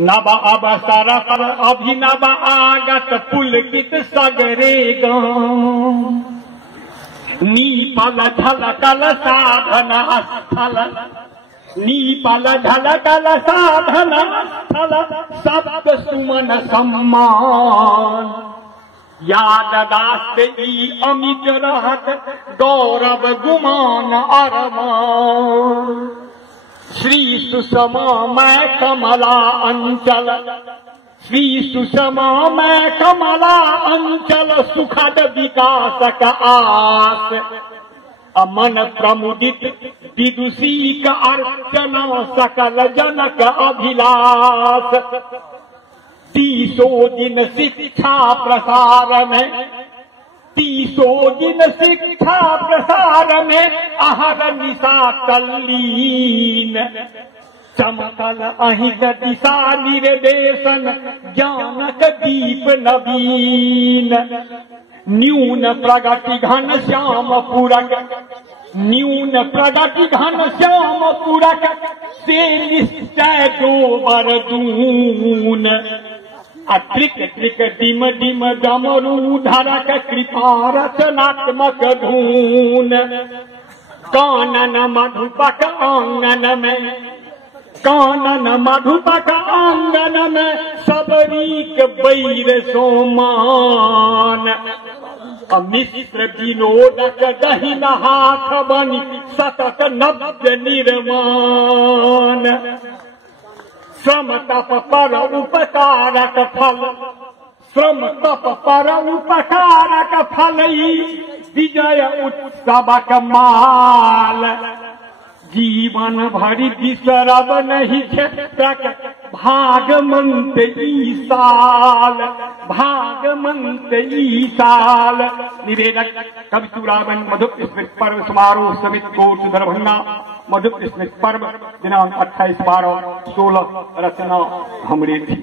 नव अवसर पर अभिनव आगत पुलकित सगरे गाँव, नीपल झलकल साधन स्थल, नीपल झलकल साधन स्थल, शब्द सुमन सम्मान, याद दास्त ई अमित रहत गौरव गुमान अरमान। श्री सुषमा मैं कमला अंचल, श्री सुषमा मैं कमला अंचल, सुखद विकास का आस, अमन प्रमुदित विदुषी का अर्चना, सकल जनक अभिलाष। 30 दिन शिक्षा प्रसार में, 30 दिन शिक्षा प्रसार में, आहर निशा तल्लीन, चमकल अहिक दिशा निर्देशन, ज्ञानक दीप नवीन। न्यून प्रगति घन श्याम पूरक, न्यून प्रगति घन श्याम पूरक, से निश्चय दो वरदून। अत्रिक त्रिक डिम डिम डमरू धरक, कृपा रचनात्मक धून। कानन मधुपक आंगन में, कानन मधुपक आंगन में, सबरीक बैर सोमान। मिश्र विनोदक दहिन हाथ बनी, सतत नव्य निर्माण। श्रम तप पर उपकारक फल, श्रम तप पर उपकारक फल, विजय उत्सवक माल। जीवन भरि बिसरब नहीं क्षेत्रक, भागमंत ई साल, भागमंत ई साल। निवेदक कवि चूड़ामन मधुप स्मृति पर्व समारोह समिति कोट दरभंगा। मधुप स्मृति पर्व दिनांक 28/12/16 रचना हमरे थी।